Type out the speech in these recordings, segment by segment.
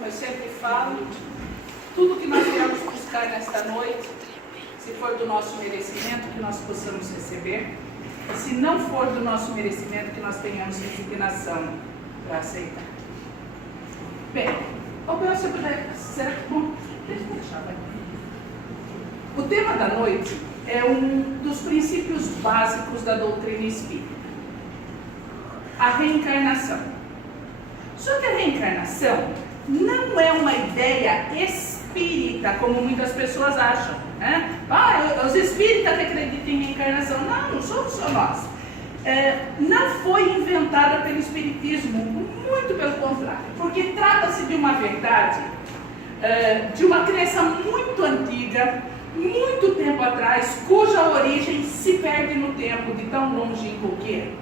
como eu sempre falo, tudo que nós viemos buscar nesta noite, se for do nosso merecimento, que nós possamos receber, e se não for do nosso merecimento, que nós tenhamos resignação para aceitar. Bem, se eu puder, será que bom? Deixa eu deixar, vai. O tema da noite é um dos princípios básicos da doutrina espírita: a reencarnação. Só que a reencarnação não é uma ideia espírita, como muitas pessoas acham, né? Os espíritas que acreditam em reencarnação. Não somos só nós. Não foi inventada pelo espiritismo, muito pelo contrário, porque trata-se de uma verdade, de uma crença muito antiga, muito tempo atrás, cuja origem se perde no tempo, de tão longínquo que é.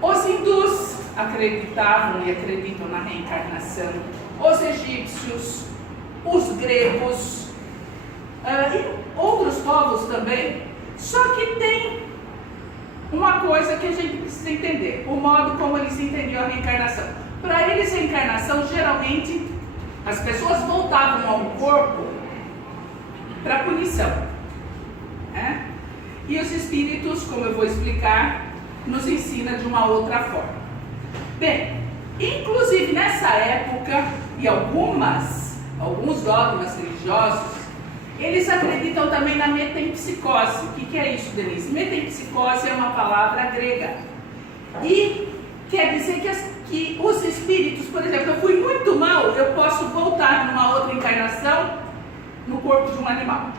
Os hindus acreditavam e acreditam na reencarnação, os egípcios, os gregos, e outros povos também. Só que tem uma coisa que a gente precisa entender: o modo como eles entendiam a reencarnação. Para eles, reencarnação, geralmente, as pessoas voltavam ao corpo para punição, né? E os espíritos, como eu vou explicar, nos ensina de uma outra forma. Bem, inclusive nessa época, e alguns dogmas religiosos, eles acreditam também na metempsicose. O que é isso, Denise? Metempsicose é uma palavra grega e quer dizer que os espíritos, por exemplo, eu fui muito mal, eu posso voltar numa outra encarnação no corpo de um animal.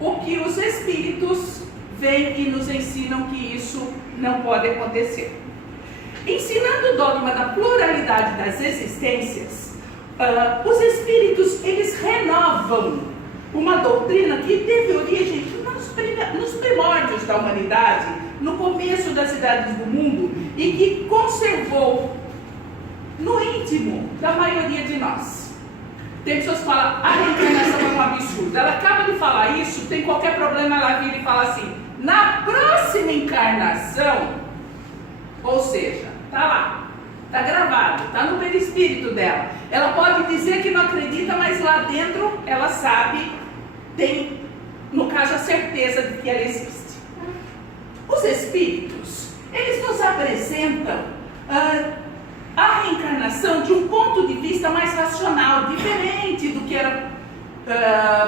O que os espíritos vêm e nos ensinam que isso não pode acontecer. Ensinando o dogma da pluralidade das existências, os espíritos, eles renovam uma doutrina que teve origem nos primórdios da humanidade, no começo das cidades do mundo, e que conservou no íntimo da maioria de nós. Tem pessoas que falam: a reencarnação é um absurdo. Ela acaba de falar isso, tem qualquer problema, ela vira e fala assim: na próxima encarnação, ou seja, está lá, está gravado, está no perispírito dela. Ela pode dizer que não acredita, mas lá dentro ela sabe, tem, no caso, a certeza de que ela existe. Os espíritos, eles nos apresentam a reencarnação de um ponto de vista mais racional, diferente do que era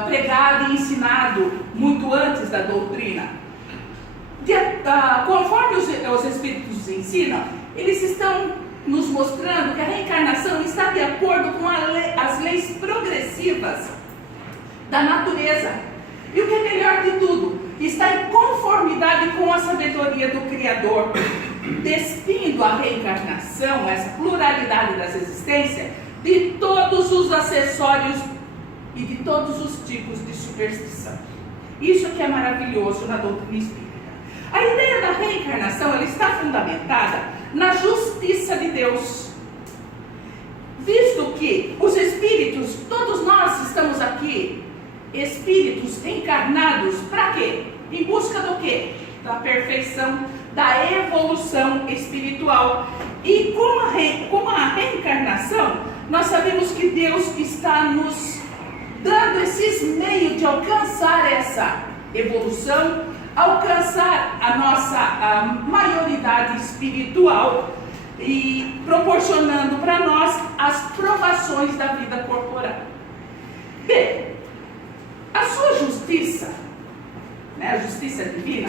pregado e ensinado muito antes da doutrina. Conforme os espíritos nos ensinam, eles estão nos mostrando que a reencarnação está de acordo com as leis progressivas da natureza. E o que é melhor de tudo, está em conformidade com a sabedoria do Criador, despindo a reencarnação, essa pluralidade das existências, de todos os acessórios e de todos os tipos de superstição. Isso que é maravilhoso na doutrina espírita. A ideia da reencarnação, ela está fundamentada na justiça de Deus, visto que os espíritos, todos nós estamos aqui, espíritos encarnados, para quê? Em busca do quê? Da perfeição, da evolução espiritual. E com a reencarnação, nós sabemos que Deus está nos dando esses meios de alcançar essa evolução, alcançar a nossa maioridade espiritual e proporcionando para nós as provações da vida corporal. Bem, a sua justiça, né, a justiça divina,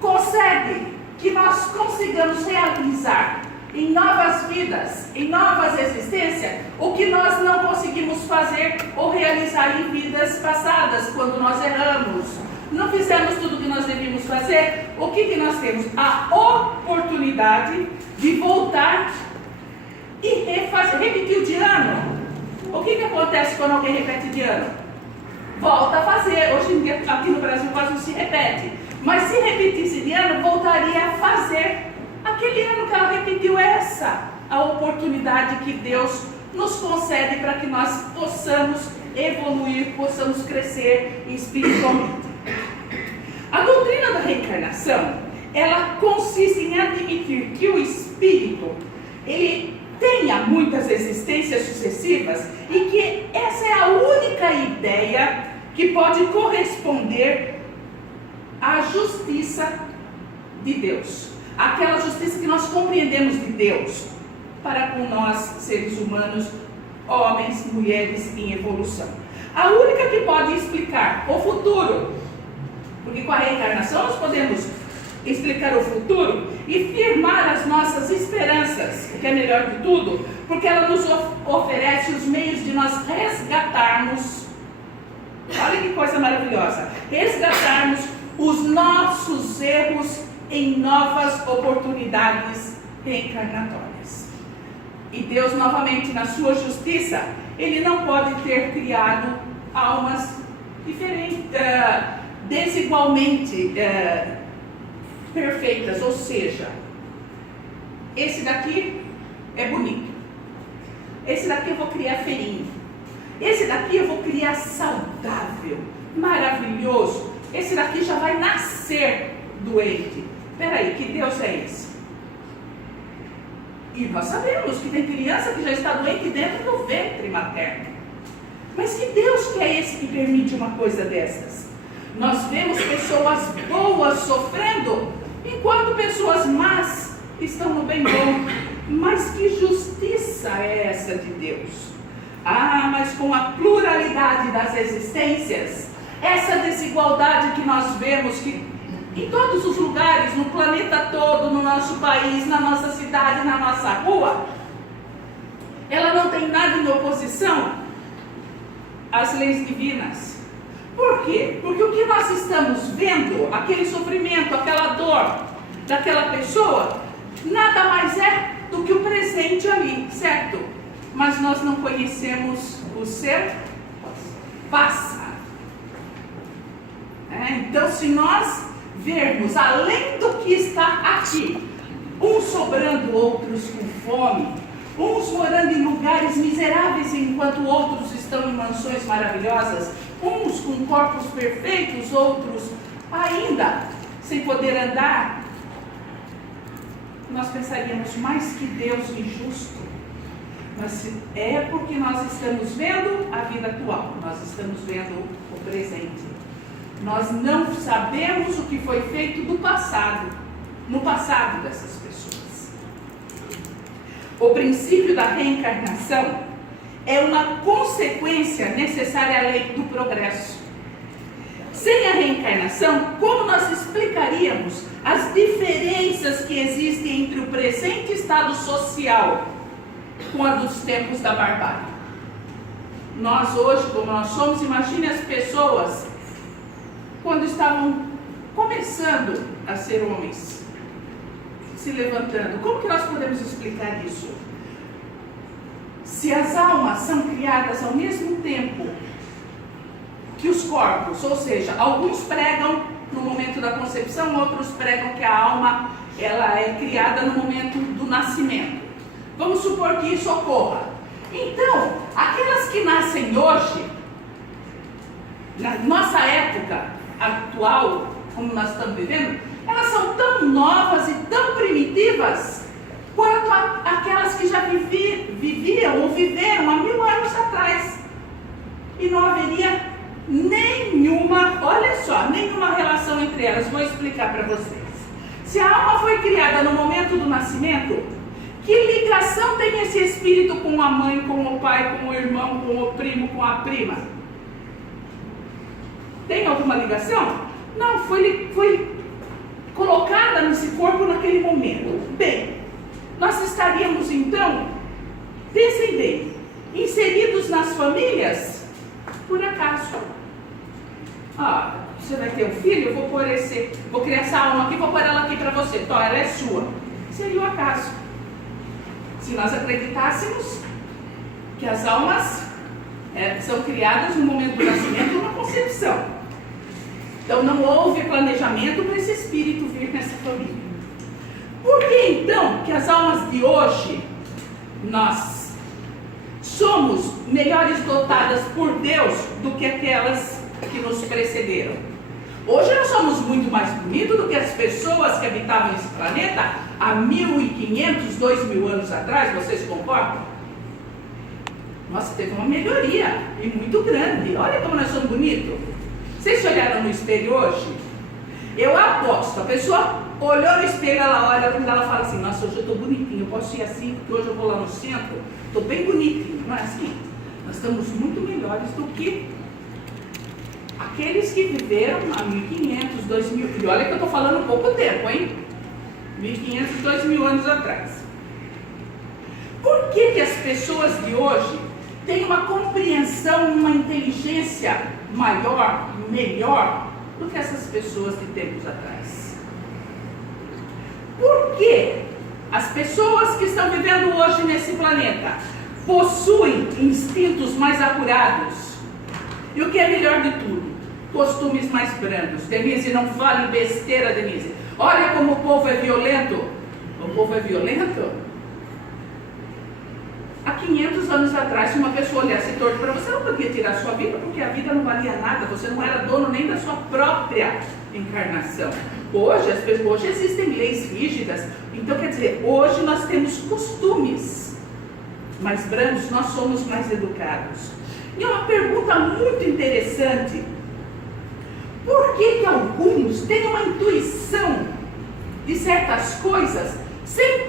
concede que nós consigamos realizar em novas vidas, em novas existências, o que nós não conseguimos fazer ou realizar em vidas passadas, quando nós erramos, não fizemos tudo o que nós devíamos fazer. O que nós temos? A oportunidade de voltar e repetir o de ano. O que acontece quando alguém repete de ano? Volta a fazer. Hoje em dia, aqui no Brasil, quase não se repete. Mas se repetisse de ano, voltaria a fazer aquele ano que ela repetiu. Essa a oportunidade que Deus nos concede para que nós possamos evoluir, possamos crescer espiritualmente. A doutrina da reencarnação, ela consiste em admitir que o espírito, ele tenha muitas existências sucessivas progressivas e que essa é a única ideia que pode corresponder à justiça de Deus. Aquela justiça que nós compreendemos de Deus para com nós, seres humanos, homens, mulheres em evolução. A única que pode explicar o futuro, porque com a reencarnação nós podemos explicar o futuro e firmar as nossas esperanças, o que é melhor de tudo, porque ela nos oferece os meios de nós resgatarmos, olha que coisa maravilhosa, resgatarmos os nossos erros em novas oportunidades reencarnatórias. E Deus, novamente, na sua justiça, Ele não pode ter criado almas diferentes, desigualmente perfeitas, ou seja, esse daqui é bonito, esse daqui eu vou criar feinho, esse daqui eu vou criar saudável, maravilhoso, esse daqui já vai nascer doente. Peraí, que Deus é esse? E nós sabemos que tem criança que já está doente dentro do ventre materno. Mas que Deus que é esse que permite uma coisa dessas? Nós vemos pessoas boas sofrendo, enquanto pessoas más estão no bem bom. Mas que justiça é essa de Deus? Ah, mas com a pluralidade das existências, essa desigualdade que nós vemos que em todos os lugares, no planeta todo, no nosso país, na nossa cidade, na nossa rua, ela não tem nada em oposição às leis divinas. Por quê? Porque o que nós estamos vendo, aquele sofrimento, aquela dor daquela pessoa, nada mais é do que o presente ali, certo? Mas nós não conhecemos o seu passado. Então, se nós vermos além do que está aqui, uns sobrando, outros com fome, uns morando em lugares miseráveis enquanto outros estão em mansões maravilhosas, uns com corpos perfeitos, outros ainda sem poder andar, nós pensaríamos, mais que Deus injusto. Mas é porque nós estamos vendo a vida atual, nós estamos vendo o presente. Nós não sabemos o que foi feito no passado dessas pessoas. O princípio da reencarnação é uma consequência necessária à lei do progresso. Sem a reencarnação, como nós explicaríamos as diferenças que existem entre o presente estado social com a dos tempos da barbárie? Nós hoje, como nós somos, imagine as pessoas quando estavam começando a ser homens, se levantando. Como que nós podemos explicar isso? Se as almas são criadas ao mesmo tempo que os corpos, ou seja, alguns pregam no momento da concepção, outros pregam que a alma ela é criada no momento do nascimento. Vamos supor que isso ocorra. Então, aquelas que nascem hoje, na nossa época atual, como nós estamos vivendo, elas são tão novas e tão primitivas quanto aquelas que já viviam ou viveram há 1000 anos atrás. E não haveria nenhuma, olha só, nenhuma relação entre elas. Vou explicar para vocês. Se a alma foi criada no momento do nascimento, que ligação tem esse espírito com a mãe, com o pai, com o irmão, com o primo, com a prima? Tem alguma ligação? Não, foi colocada nesse corpo naquele momento. Bem, nós estaríamos então descendendo, inseridos nas famílias, por acaso. Você vai ter um filho, eu vou criar essa alma aqui, vou pôr ela aqui para você. Então, ela é sua. Seria o acaso. Se nós acreditássemos que as almas são criadas no momento do nascimento ou na concepção. Então não houve planejamento para esse espírito vir nessa família. Por que então que as almas de hoje, nós somos melhores dotadas por Deus do que aquelas que nos precederam? Hoje nós somos muito mais bonitos do que as pessoas que habitavam esse planeta há 1500, 2000 anos atrás, vocês concordam? Nossa, teve uma melhoria, e muito grande. Olha como nós somos bonitos. Vocês se olharam no espelho hoje? Eu aposto, a pessoa olhou no espelho, ela olha, quando ela fala assim, nossa, hoje eu estou bonitinho, eu posso ir assim, porque hoje eu vou lá no centro, estou bem bonitinho, não é assim? Nós estamos muito melhores do que aqueles que viveram há 1500, 2000, e olha que eu estou falando pouco tempo, hein? 1500, 2000 anos atrás. Por que as pessoas de hoje têm uma compreensão, uma inteligência maior, melhor do que essas pessoas de tempos atrás? Por que as pessoas que estão vivendo hoje nesse planeta possuem instintos mais apurados? E o que é melhor de tudo? Costumes mais brandos. Denise, não fale besteira, Denise. Olha como o povo é violento. O povo é violento? Há 500 anos atrás, se uma pessoa olhasse torto para você, não podia tirar a sua vida, porque a vida não valia nada. Você não era dono nem da sua própria encarnação. Hoje existem leis rígidas. Então, quer dizer, hoje nós temos costumes mais brandos, nós somos mais educados. E uma pergunta muito interessante. Por que alguns têm uma intuição de certas coisas sem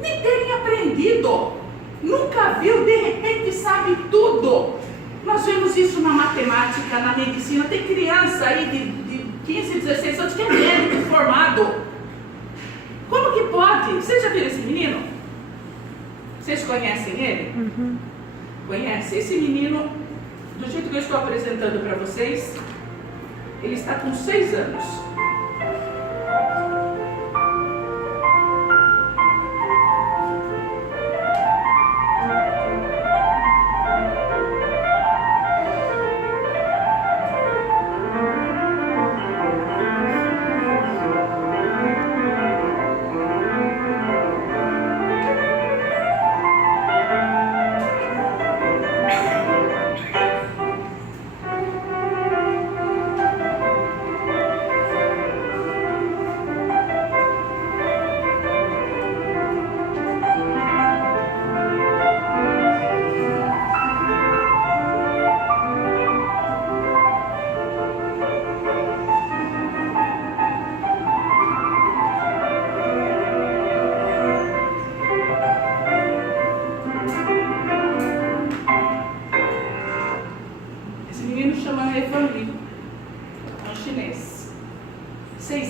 nem terem aprendido? Nunca viu, de repente sabe tudo. Nós vemos isso na matemática, na medicina. Tem criança aí de 15, 16 anos que é médico formado. Como que pode? Vocês já viram esse menino? Vocês conhecem ele? Uhum. Conhece? Esse menino, do jeito que eu estou apresentando para vocês, ele está com 6 anos.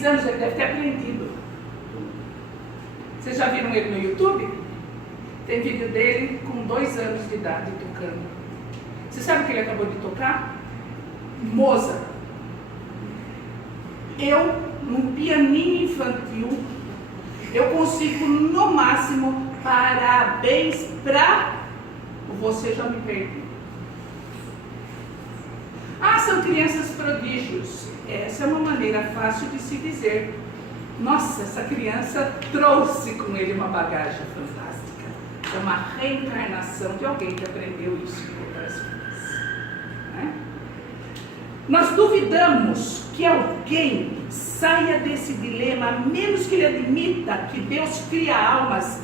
Ele deve ter aprendido. Vocês já viram ele no YouTube? Tem vídeo dele com 2 anos de idade tocando. Você sabe o que ele acabou de tocar? Mozart. Eu, num pianinho infantil, eu consigo no máximo parabéns pra você. Já me perdi. Ah, são crianças prodígios. Essa é uma maneira fácil de se dizer. Nossa, essa criança trouxe com ele uma bagagem fantástica. É uma reencarnação de alguém que aprendeu isso em outras vidas. Né? Nós duvidamos que alguém saia desse dilema, a menos que ele admita que Deus cria almas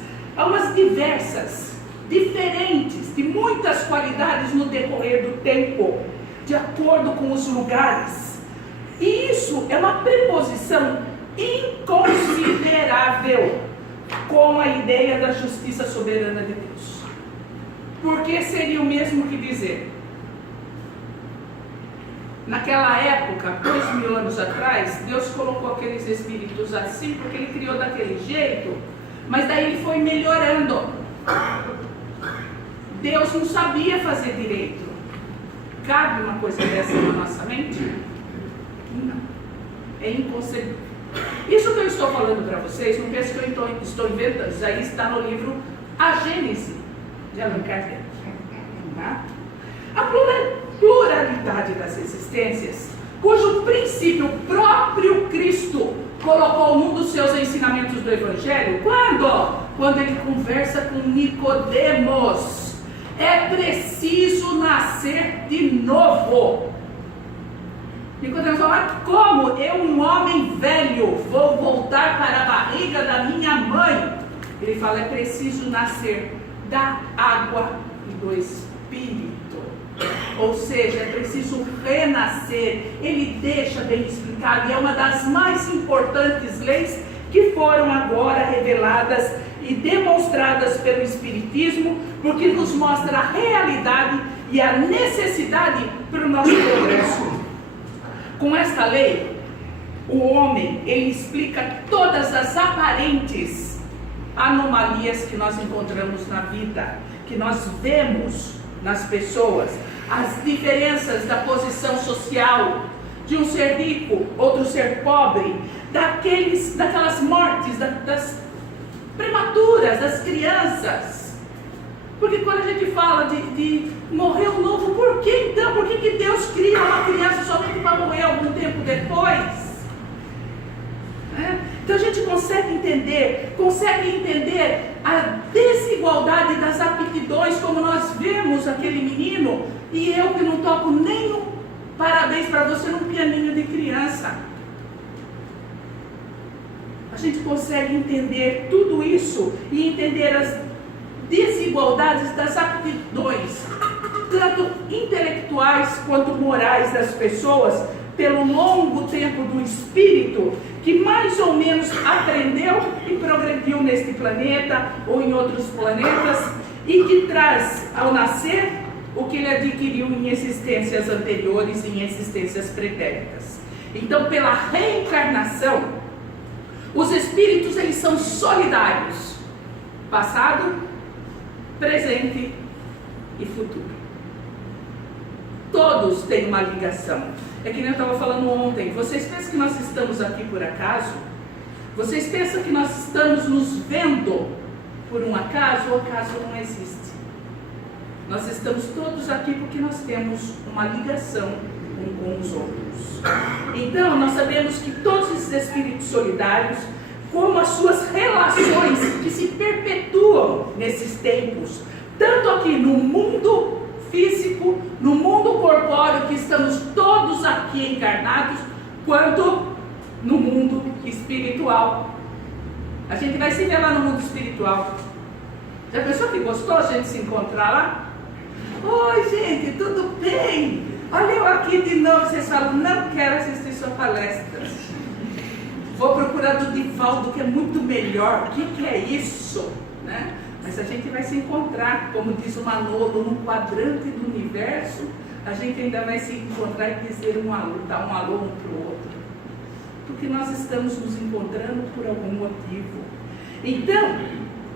diversas, diferentes, de muitas qualidades no decorrer do tempo, de acordo com os lugares. E isso é uma preposição inconsiderável com a ideia da justiça soberana de Deus. Porque seria o mesmo que dizer, naquela época, 2000 anos atrás, Deus colocou aqueles espíritos assim, porque Ele criou daquele jeito, mas daí Ele foi melhorando. Deus não sabia fazer direito. Cabe uma coisa dessa na nossa mente? Não. É inconcebível. Isso que eu estou falando para vocês, não pense que eu estou inventando. Isso aí está no livro A Gênese, de Allan Kardec. Tá? A pluralidade das existências, cujo princípio próprio Cristo colocou num dos seus ensinamentos do Evangelho, quando ele conversa com Nicodemos. É preciso nascer de novo. Nicodemos fala, como eu, um homem velho, vou voltar para a barriga da minha mãe? Ele fala, é preciso nascer da água e do Espírito. espírito. Ou seja, é preciso renascer. Ele deixa bem explicado, e é uma das mais importantes leis que foram agora reveladas e demonstradas pelo Espiritismo, porque nos mostra a realidade e a necessidade para o nosso progresso. Com esta lei, o homem, ele explica todas as aparentes anomalias que nós encontramos na vida, que nós vemos nas pessoas, as diferenças da posição social, de um ser rico, outro ser pobre, daquelas mortes, das prematuras, das crianças. Porque quando a gente fala de morrer o novo, por que então? Por que Deus cria uma criança somente para morrer algum tempo depois? Então a gente consegue entender a desigualdade das aptidões, como nós vemos aquele menino, e eu que não toco nem um parabéns para você num pianinho de criança. A gente consegue entender tudo isso e entender as desigualdades das aptidões, tanto intelectuais quanto morais das pessoas, pelo longo tempo do espírito, que mais ou menos aprendeu e progrediu neste planeta ou em outros planetas, e que traz ao nascer o que ele adquiriu em existências anteriores e em existências pretéritas. Então, pela reencarnação, os espíritos, eles são solidários, passado, presente e futuro. Todos têm uma ligação. É que nem eu estava falando ontem. Vocês pensam que nós estamos aqui por acaso? Vocês pensam que nós estamos nos vendo por um acaso? O acaso não existe. Nós estamos todos aqui porque nós temos uma ligação um com os outros. Então, nós sabemos que todos esses espíritos solidários, como as suas relações que se perpetuam nesses tempos, tanto aqui no mundo físico, no mundo corpóreo, que estamos todos aqui encarnados, quanto no mundo espiritual. A gente vai se ver lá no mundo espiritual. Já pensou que gostou a gente se encontrar lá? Oi, gente, tudo bem? Olha eu aqui de novo. Vocês falam, não quero assistir sua palestra. Vou procurar do Divaldo, que é muito melhor. O que é isso? Né? Mas a gente vai se encontrar, como diz o Manolo, num quadrante do universo. A gente ainda vai se encontrar e dizer dar um alô um para o outro. Porque nós estamos nos encontrando por algum motivo. Então,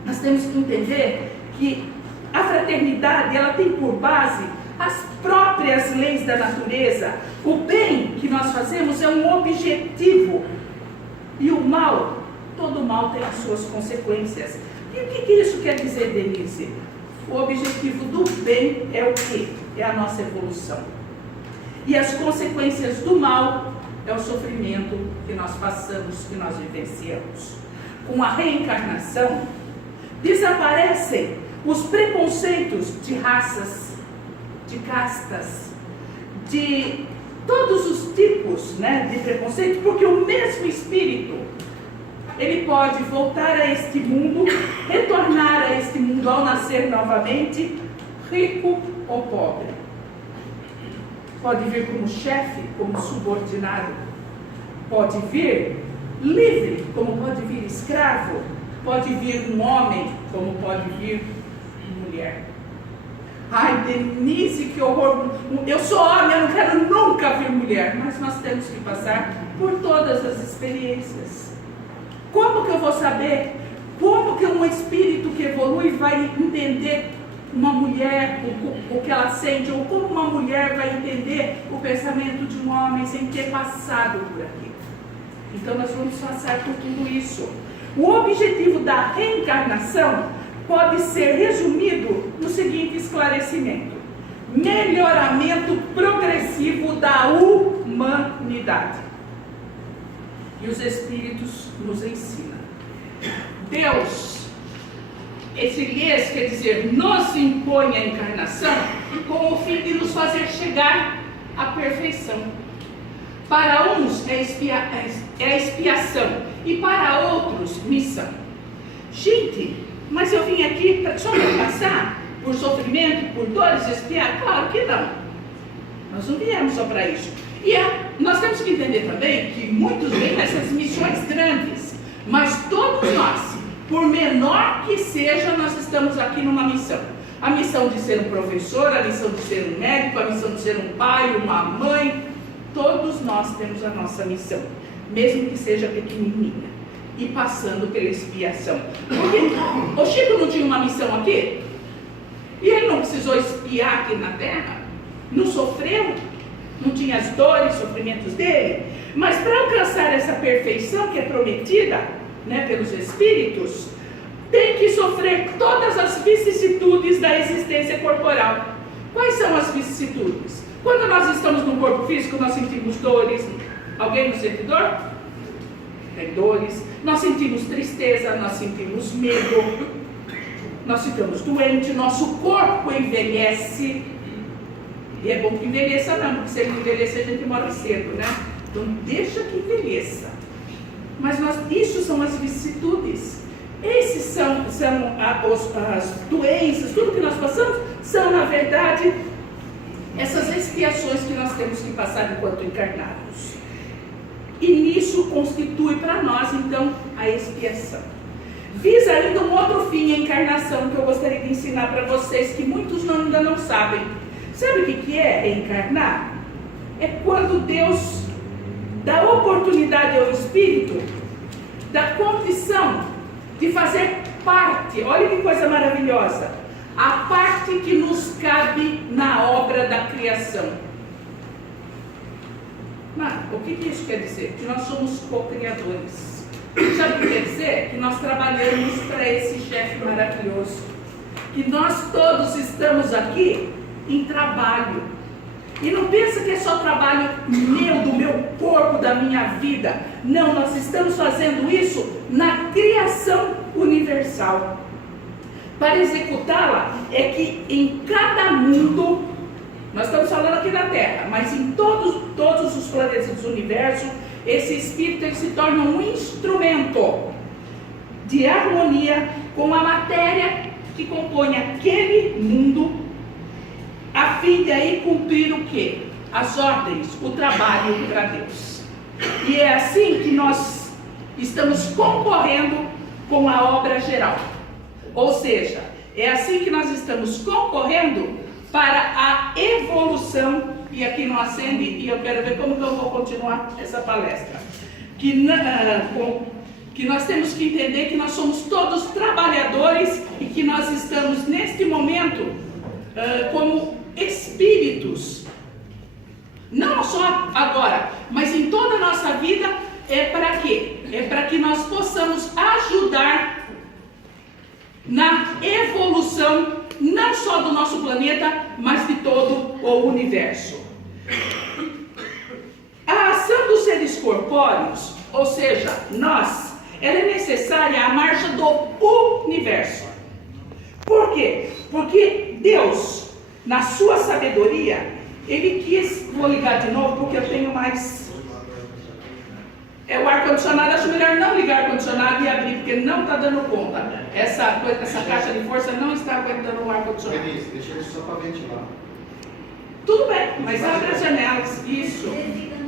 nós temos que entender que a fraternidade, ela tem por base as próprias leis da natureza. O bem que nós fazemos é um objetivo. E o mal, todo mal tem as suas consequências. E o que isso quer dizer, Denise? O objetivo do bem é o quê? É a nossa evolução. E as consequências do mal é o sofrimento que nós passamos, que nós vivenciamos. Com a reencarnação, desaparecem os preconceitos de raças, de castas, de todos os tipos, né, de preconceito, porque o mesmo espírito, ele pode voltar a este mundo, retornar a este mundo ao nascer novamente, rico ou pobre. Pode vir como chefe, como subordinado. Pode vir livre, como pode vir escravo. Pode vir um homem, como pode vir mulher. Ai, Denise, que horror! Eu sou homem, eu não quero nunca vir mulher. Mas nós temos que passar por todas as experiências. Como que eu vou saber? Como que um espírito que evolui vai entender uma mulher, o que ela sente? Ou como uma mulher vai entender o pensamento de um homem sem ter passado por aqui? Então nós vamos passar por tudo isso. O objetivo da reencarnação pode ser resumido no seguinte esclarecimento: melhoramento progressivo da humanidade. E os Espíritos nos ensinam. Deus, esse lhes quer dizer, nos impõe a encarnação com o fim de nos fazer chegar à perfeição. Para uns é a expiação e para outros missão. Gente, mas eu vim aqui só para passar por sofrimento, por dores, expiar? Claro que não. Nós não viemos só para isso. E nós temos que entender também que muitos vêm nessas missões grandes, mas todos nós, por menor que seja, nós estamos aqui numa missão. A missão de ser um professor, a missão de ser um médico, a missão de ser um pai, uma mãe. Todos nós temos a nossa missão, mesmo que seja pequenininha, e passando pela expiação. Porque o Chico não tinha uma missão aqui? E ele não precisou expiar aqui na terra? Não sofreu? Não tinha as dores, sofrimentos dele? Mas para alcançar essa perfeição que é prometida, né, pelos Espíritos, tem que sofrer todas as vicissitudes da existência corporal. Quais são as vicissitudes? Quando nós estamos no corpo físico, nós sentimos dores. Alguém não sente dor? Tem dores. Nós sentimos tristeza, nós sentimos medo, nós ficamos doentes, nosso corpo envelhece. E é bom que envelheça não, porque se ele envelhecer a gente morre cedo, né? Então deixa que envelheça. Mas isso são as vicissitudes. Esses são as doenças, tudo que nós passamos, são na verdade essas expiações que nós temos que passar enquanto encarnados. E nisso constitui para nós então a expiação. Visa ainda um outro fim, a encarnação, que eu gostaria de ensinar para vocês, que muitos ainda não sabem. Sabe o que é encarnar? É quando Deus dá oportunidade ao Espírito, da condição de fazer parte, olha que coisa maravilhosa, a parte que nos cabe na obra da criação. Mas o que isso quer dizer? Que nós somos co-criadores. Sabe o que quer dizer? Que nós trabalhamos para esse chefe maravilhoso. Que nós todos estamos aqui em trabalho. E não pensa que é só trabalho meu, do meu corpo, da minha vida. Não, nós estamos fazendo isso na criação universal. Para executá-la é que em cada mundo, nós estamos falando aqui na Terra, mas em todos os planetas do universo, esse Espírito ele se torna um instrumento de harmonia com a matéria que compõe aquele mundo, a fim de aí cumprir o quê? As ordens, o trabalho para Deus. E é assim que nós estamos concorrendo com a obra geral. Ou seja, é assim que nós estamos concorrendo para a evolução, e aqui não acende, e eu quero ver como que eu vou continuar essa palestra. Que nós temos que entender que nós somos todos trabalhadores e que nós estamos neste momento como espíritos. Não só agora, mas em toda a nossa vida. É para quê? É para que nós possamos ajudar na evolução, não só do nosso planeta, mas de todo o universo. A ação dos seres corpóreos, ou seja, nós, ela é necessária à marcha do universo. Por quê? Porque Deus, na sua sabedoria, Ele quis, vou ligar de novo porque eu tenho mais... o ar-condicionado, acho melhor não ligar o ar-condicionado e abrir, porque não está dando conta. Essa caixa de força não está aguentando o ar-condicionado. Denise, deixa ele só para ventilar. Tudo bem, mas abre as janelas, isso.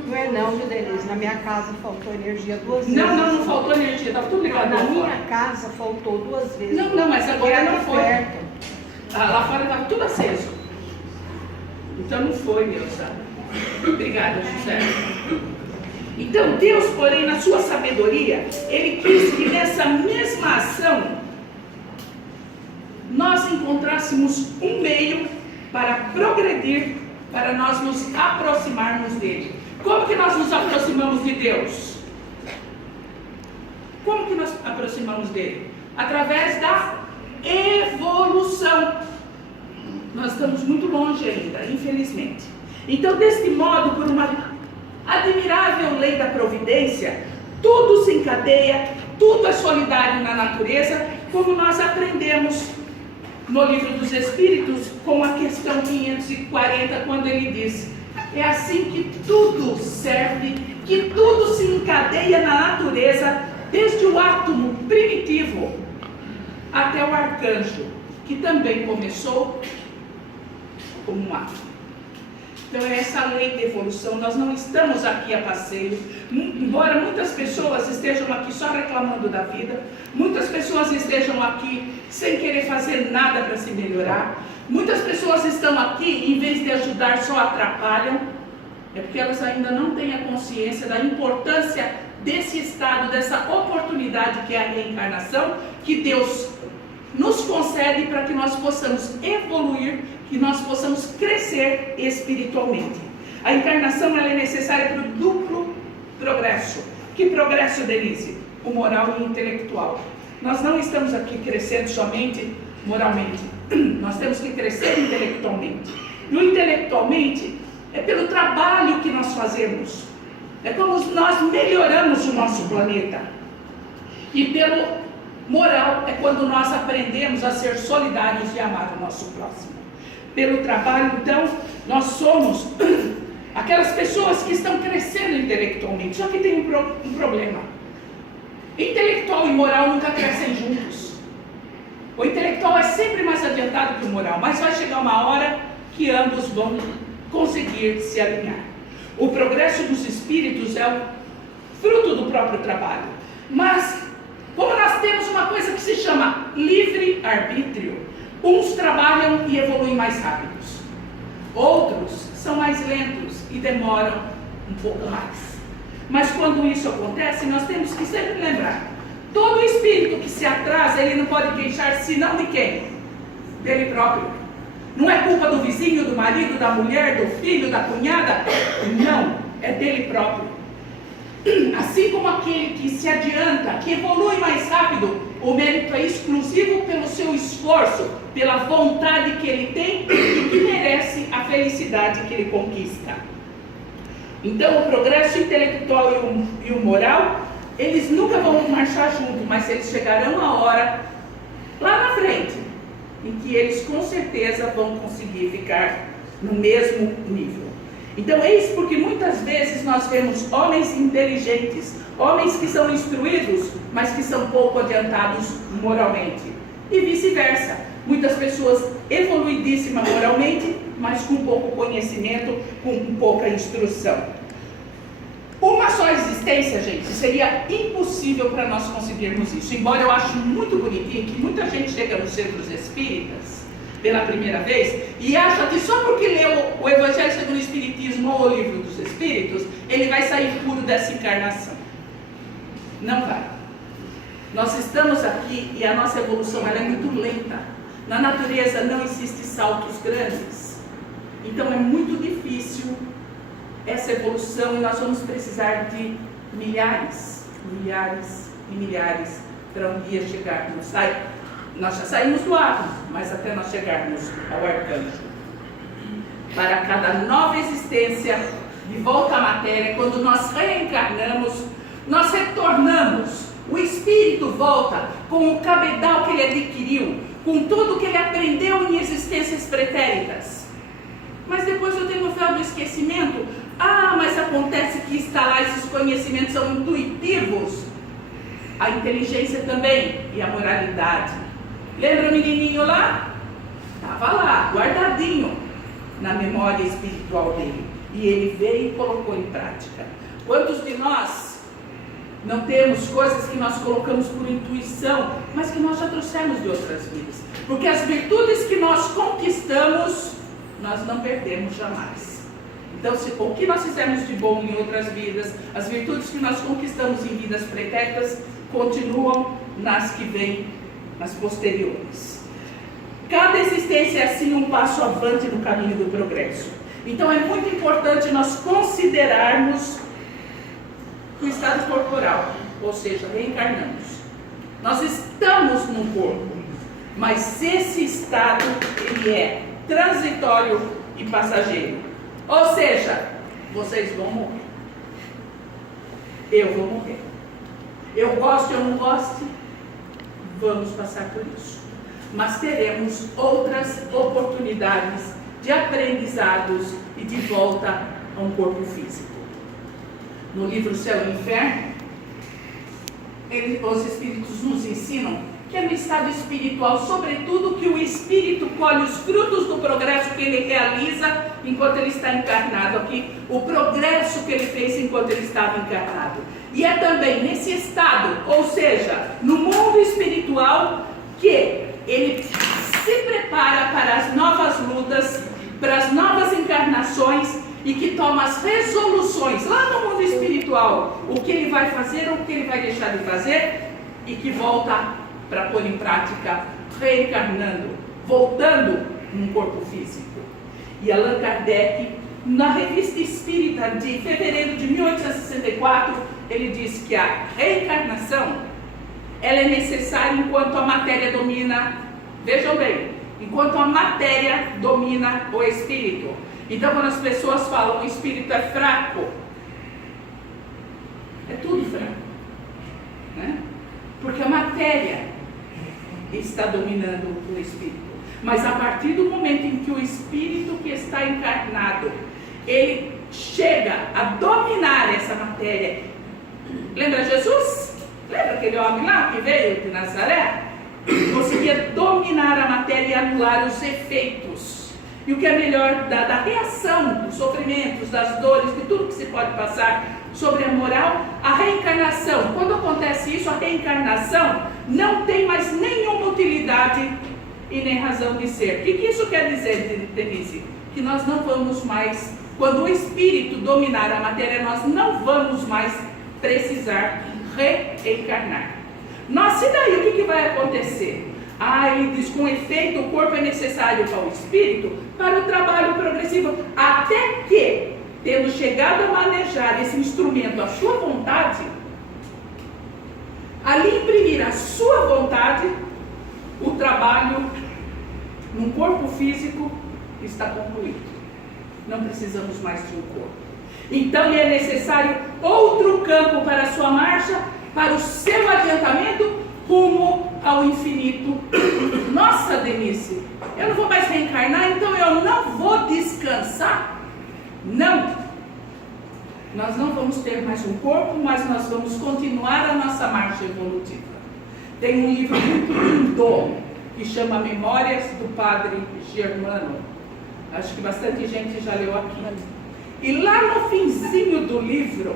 Não é não, viu, Denise? Na minha casa faltou energia 2 vezes. Não faltou energia, estava tudo ligado. Na minha casa faltou 2 vezes. Não, mas agora não foi. Perto. Lá fora estava tudo aceso. Então não foi, Neuza. Obrigada, José. Então Deus, porém, na sua sabedoria, Ele quis que nessa mesma ação nós encontrássemos um meio para progredir, para nós nos aproximarmos dele. Como que nós nos aproximamos de Deus? Como que nós aproximamos dele? Através da evolução. Nós estamos muito longe ainda, infelizmente. Então, deste modo, por uma admirável lei da providência, tudo se encadeia, tudo é solidário na natureza, como nós aprendemos no Livro dos Espíritos, com a questão 540, quando ele diz: é assim que tudo serve, que tudo se encadeia na natureza, desde o átomo primitivo até o arcanjo, que também começou como um ato. Então é essa lei de evolução. Nós não estamos aqui a passeio, embora muitas pessoas estejam aqui só reclamando da vida, muitas pessoas estejam aqui sem querer fazer nada para se melhorar, muitas pessoas estão aqui, em vez de ajudar, só atrapalham. É porque elas ainda não têm a consciência da importância desse estado, dessa oportunidade que é a reencarnação, que Deus nos concede para que nós possamos evoluir, que nós possamos crescer espiritualmente. A encarnação ela é necessária para o duplo progresso. Que progresso, Denise? O moral e o intelectual. Nós não estamos aqui crescendo somente moralmente, nós temos que crescer intelectualmente. E o intelectualmente é pelo trabalho que nós fazemos, é como nós melhoramos o nosso planeta. E pelo moral é quando nós aprendemos a ser solidários e amar o nosso próximo. Pelo trabalho, então, nós somos aquelas pessoas que estão crescendo intelectualmente. Só que tem um problema. Intelectual e moral nunca crescem juntos. O intelectual é sempre mais adiantado que o moral, mas vai chegar uma hora que ambos vão conseguir se alinhar. O progresso dos espíritos é o fruto do próprio trabalho. Mas, como nós temos uma coisa que se chama livre-arbítrio, uns trabalham e evoluem mais rápidos, outros são mais lentos e demoram um pouco mais. Mas quando isso acontece, nós temos que sempre lembrar, todo espírito que se atrasa, ele não pode queixar-se senão de quem? Dele próprio. Não é culpa do vizinho, do marido, da mulher, do filho, da cunhada, não, é dele próprio. Assim como aquele que se adianta, que evolui mais rápido, o mérito é exclusivo pelo seu esforço, pela vontade que ele tem e que merece a felicidade que ele conquista. Então o progresso intelectual e o moral, eles nunca vão marchar juntos, mas eles chegarão a hora, lá na frente, em que eles com certeza vão conseguir ficar no mesmo nível. Então, eis porque muitas vezes nós vemos homens inteligentes, homens que são instruídos, mas que são pouco adiantados moralmente. E vice-versa. Muitas pessoas evoluidíssimas moralmente, mas com pouco conhecimento, com pouca instrução. Uma só existência, gente, seria impossível para nós conseguirmos isso. Embora eu ache muito bonitinho que muita gente chega nos centros espíritas pela primeira vez e acha que só porque leu o Evangelho segundo o Espiritismo ou o Livro dos Espíritos, ele vai sair puro dessa encarnação. Não vai. Nós estamos aqui e a nossa evolução ela é muito lenta. Na natureza não existem saltos grandes. Então é muito difícil essa evolução e nós vamos precisar de milhares e milhares para um dia chegarmos. Nós já saímos do átomo, mas até nós chegarmos ao arcanjo. Para cada nova existência, de volta à matéria, quando nós reencarnamos, nós retornamos. O espírito volta com o cabedal que ele adquiriu, com tudo que ele aprendeu em existências pretéritas. Mas depois eu tenho o véu do esquecimento. Mas acontece que está lá, esses conhecimentos são intuitivos. A inteligência também e a moralidade. Lembra o menininho lá? Estava lá, guardadinho na memória espiritual dele. E ele veio e colocou em prática. Quantos de nós não temos coisas que nós colocamos por intuição, mas que nós já trouxemos de outras vidas? Porque as virtudes que nós conquistamos, nós não perdemos jamais. Então, o que nós fizemos de bom em outras vidas, as virtudes que nós conquistamos em vidas pretéritas, continuam nas que vêm, nas posteriores. Cada existência é assim um passo avante no caminho do progresso. Então é muito importante nós considerarmos o estado corporal, ou seja, reencarnamos. Nós estamos no corpo, mas esse estado ele é transitório e passageiro. Ou seja, vocês vão morrer. Eu vou morrer. Eu gosto ou não gosto, vamos passar por isso. Mas teremos outras oportunidades de aprendizados e de volta a um corpo físico. No livro Céu e Inferno, os Espíritos nos ensinam que é no estado espiritual, sobretudo que o espírito colhe os frutos do progresso que ele realiza enquanto ele está encarnado aqui, o progresso que ele fez enquanto ele estava encarnado. E é também nesse estado, ou seja, no mundo espiritual, que ele se prepara para as novas lutas, para as novas encarnações, e que toma as resoluções lá no mundo espiritual, o que ele vai fazer ou o que ele vai deixar de fazer, e que volta para pôr em prática, reencarnando, voltando num corpo físico. E Allan Kardec, na Revista Espírita de fevereiro de 1864, ele diz que a reencarnação, ela é necessária enquanto a matéria domina, vejam bem, enquanto a matéria domina o espírito. Então, quando as pessoas falam o espírito é fraco, é tudo fraco, né? Porque a matéria está dominando o espírito. Mas a partir do momento em que o espírito que está encarnado, ele chega a dominar essa matéria. Lembra Jesus? Lembra aquele homem lá que veio de Nazaré? Conseguia dominar a matéria e anular os efeitos. E o que é melhor da reação, dos sofrimentos, das dores, de tudo que se pode passar sobre a moral, a reencarnação. Quando acontece isso, a reencarnação não tem mais nenhuma utilidade e nem razão de ser. O que isso quer dizer, Denise? Que nós não vamos mais, quando o espírito dominar a matéria, nós não vamos mais precisar reencarnar. Nossa, e daí o que vai acontecer? Ele diz que com efeito o corpo é necessário para o espírito para o trabalho progressivo, até que, tendo chegado a manejar esse instrumento à sua vontade, ali imprimir a sua vontade, o trabalho num corpo físico está concluído. Não precisamos mais de um corpo. Então é necessário outro campo para a sua marcha, para o seu adiantamento rumo ao infinito. Nossa, Denise, eu não vou mais reencarnar, então eu não vou descansar? Não. Nós não vamos ter mais um corpo, mas nós vamos continuar a nossa marcha evolutiva. Tem um livro muito lindo que chama Memórias do Padre Germano. Acho que bastante gente já leu aqui. E lá no finzinho do livro,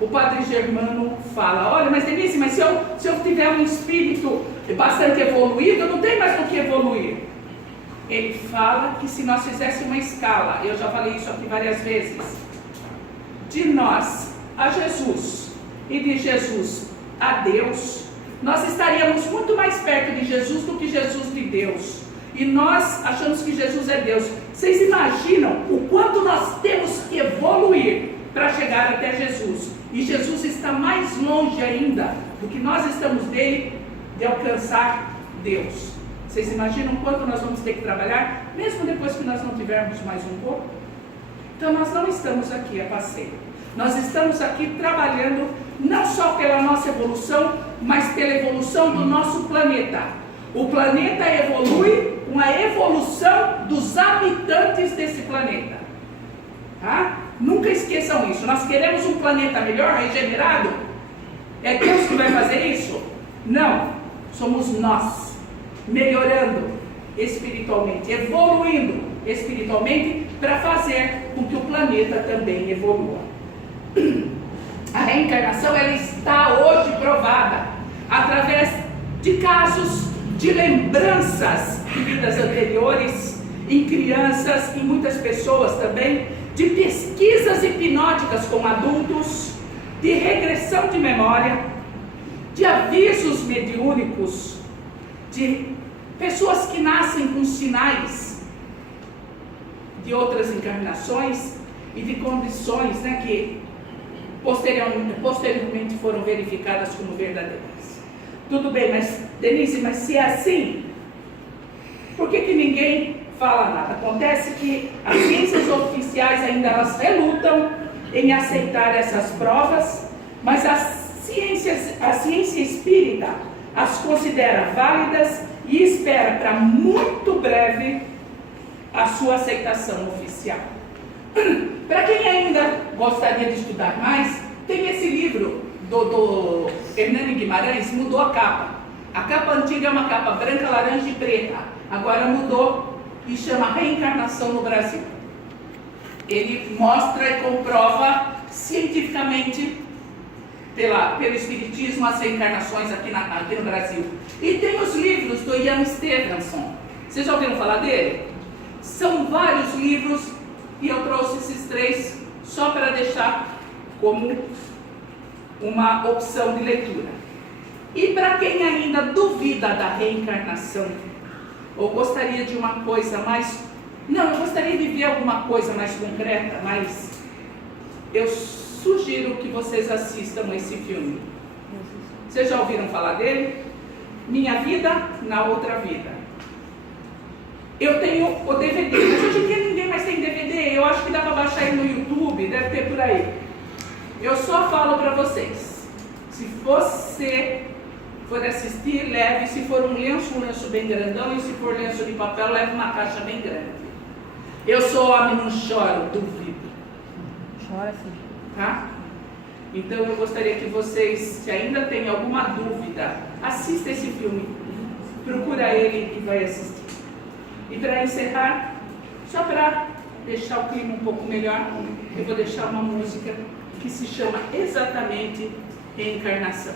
o Padre Germano fala: olha, mas Denise, mas se eu tiver um espírito bastante evoluído, eu não tenho mais do que evoluir. Ele fala que se nós fizéssemos uma escala, eu já falei isso aqui várias vezes, de nós a Jesus e de Jesus a Deus, nós estaríamos muito mais perto de Jesus do que Jesus de Deus. E nós achamos que Jesus é Deus. Vocês imaginam o quanto nós temos que evoluir para chegar até Jesus? E Jesus está mais longe ainda do que nós estamos dele, de alcançar Deus. Vocês imaginam o quanto nós vamos ter que trabalhar, mesmo depois que nós não tivermos mais um corpo? Então nós não estamos aqui a passeio. Nós estamos aqui trabalhando não só pela nossa evolução, mas pela evolução do nosso planeta. O planeta evolui com a evolução dos habitantes desse planeta. Tá? Nunca esqueçam isso. Nós queremos um planeta melhor, regenerado? É Deus que vai fazer isso? Não. Somos nós, melhorando espiritualmente, evoluindo espiritualmente, para fazer com que o planeta também evolua. A reencarnação, ela está hoje provada através de casos de lembranças de vidas anteriores, em crianças, em muitas pessoas também, de pesquisas hipnóticas com adultos, de regressão de memória, de avisos mediúnicos, de pessoas que nascem com sinais de outras encarnações e de condições, né, que posteriormente foram verificadas como verdadeiras. Tudo bem, mas Denise, mas se é assim, por que ninguém fala nada? Acontece que as ciências oficiais ainda elas relutam em aceitar essas provas, mas a ciência espírita as considera válidas e espera para muito breve a sua aceitação oficial. Para quem ainda gostaria de estudar mais, tem esse livro do Hernani Guimarães, mudou a capa. A capa antiga é uma capa branca, laranja e preta. Agora mudou e chama Reencarnação no Brasil. Ele mostra e comprova cientificamente pelo Espiritismo as reencarnações aqui no Brasil. E tem os livros do Ian Stevenson. Vocês já ouviram falar dele? São vários livros e eu trouxe esses 3 só para deixar como uma opção de leitura. E para quem ainda duvida da reencarnação, ou gostaria de uma coisa mais... Não, eu gostaria de ver alguma coisa mais concreta, mas eu sugiro que vocês assistam esse filme. Vocês já ouviram falar dele? Minha Vida na Outra Vida. Eu tenho o DVD, mas hoje em dia ninguém mais tem DVD. Eu acho que dá para baixar aí no YouTube, deve ter por aí. Eu só falo para vocês, se você for assistir, leve. Se for um lenço bem grandão, e se for lenço de papel, leve uma caixa bem grande. Eu sou homem, não choro, duvido. Chora sim. Tá? Então eu gostaria que vocês, se ainda têm alguma dúvida, assista esse filme. Procura ele e vai assistir. E para encerrar, só para deixar o clima um pouco melhor, eu vou deixar uma música que se chama exatamente Reencarnação.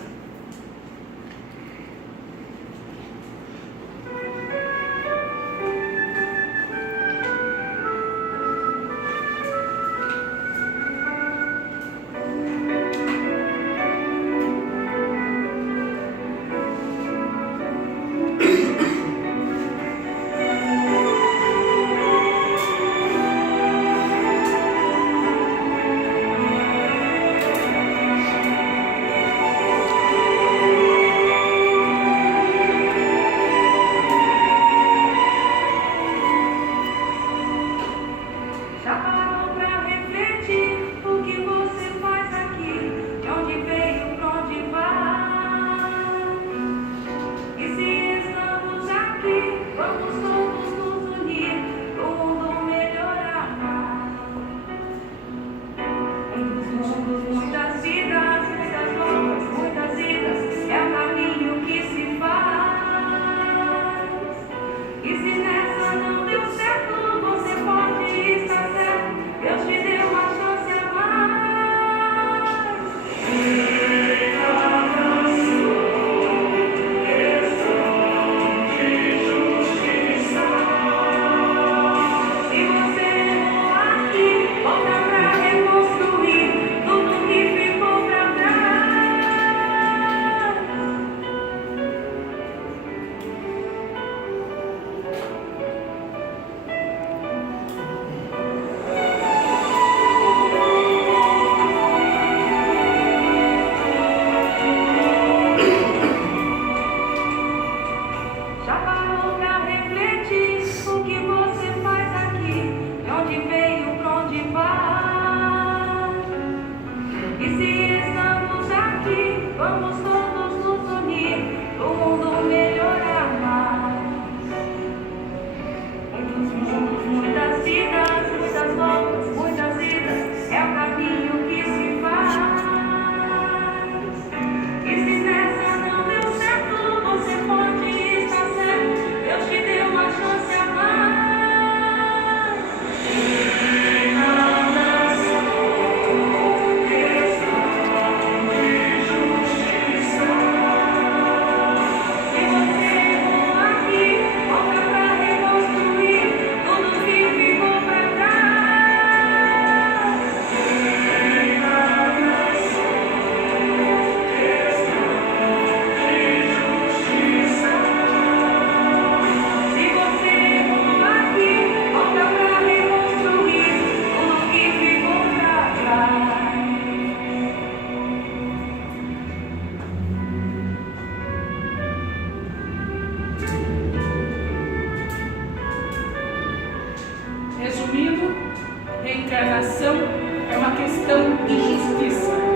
Resumindo, reencarnação é uma questão de justiça.